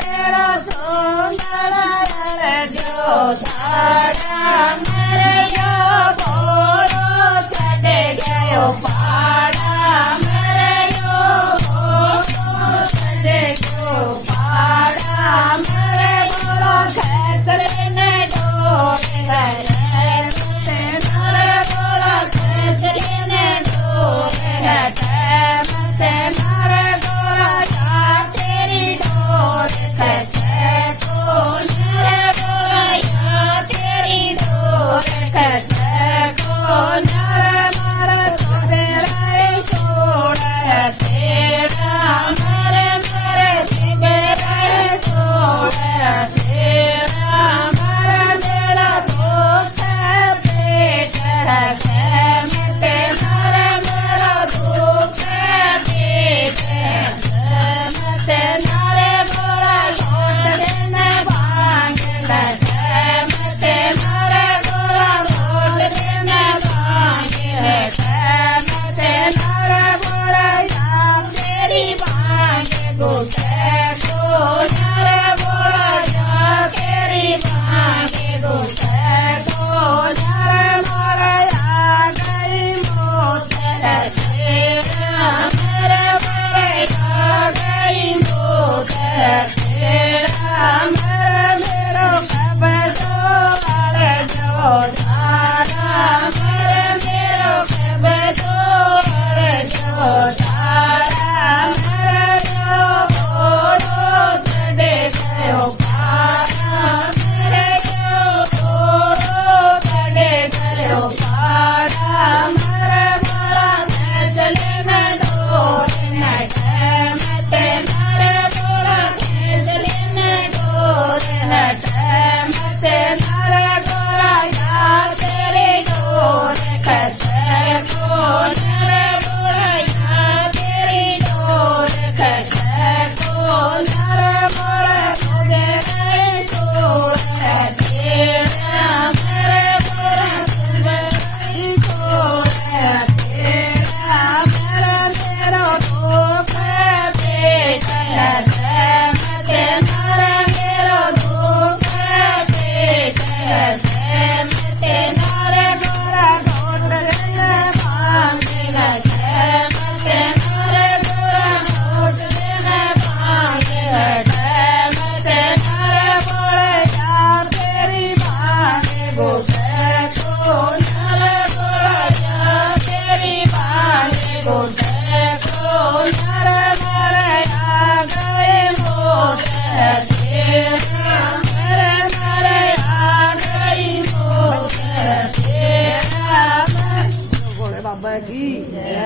मेरा सुंदर जो धारा मेरे यो बोलो छड़ गयो पाड़ा मेरे यो बोलो छड़ गयो पाड़ा मेरे बोलो खेतरे ने डोरे मेरे बोलो खेतरे ने डोरे मारे बोला या तेरी डोर कैसे को मेरे बोला या तेरी डोर कैसे को मेरे मारे तेरा छोड़ तेरा मेरे मेरे तेरा छोड़ तेरा मेरे मेरा दोस्त पेट है मते मेरे मेरा दोस्त मते नारे बोला छोड़ देने भांगे मते नारे बोला छोड़ देने भांगे मते नारे बोला या तेरी भांगे गुटे को नारे बोला या तेरी भांगे गुटे को नारे बोला या गई मौत तेरा मेरे बोले या गई मौत तेरा मेरे मेरो कबजो बड़े जो धारा मेरे मेरो कबजो बड़े जो धारा मेरे जो बोलो चढ़े गयो पारा मेरे जो बोलो चढ़े गयो पारा मेरे बोला चले में डोरे मते नारे बोला चले में डोरे मते नारे बोला या तेरी डोर कैसे को नारे बोला या तेरी डोर कैसे को नारे बोला मुझे छोड़ तेरा मेरे बोला तुझे छोड़ तेरा मेरा मेरो दुख पेट मते नारे मेरो दुख पेट मते नारे गोरा घोट देने भांगे मते नारे गोरा घोट देने भांगे मते नारे बोले या तेरी भांगे गोटे को नारे बोला या तेरी भांगे गोटे को नारे बोले आ गए मोट तेरा मेरे मारे आ गई मोट तेरा बोले बाबा जी।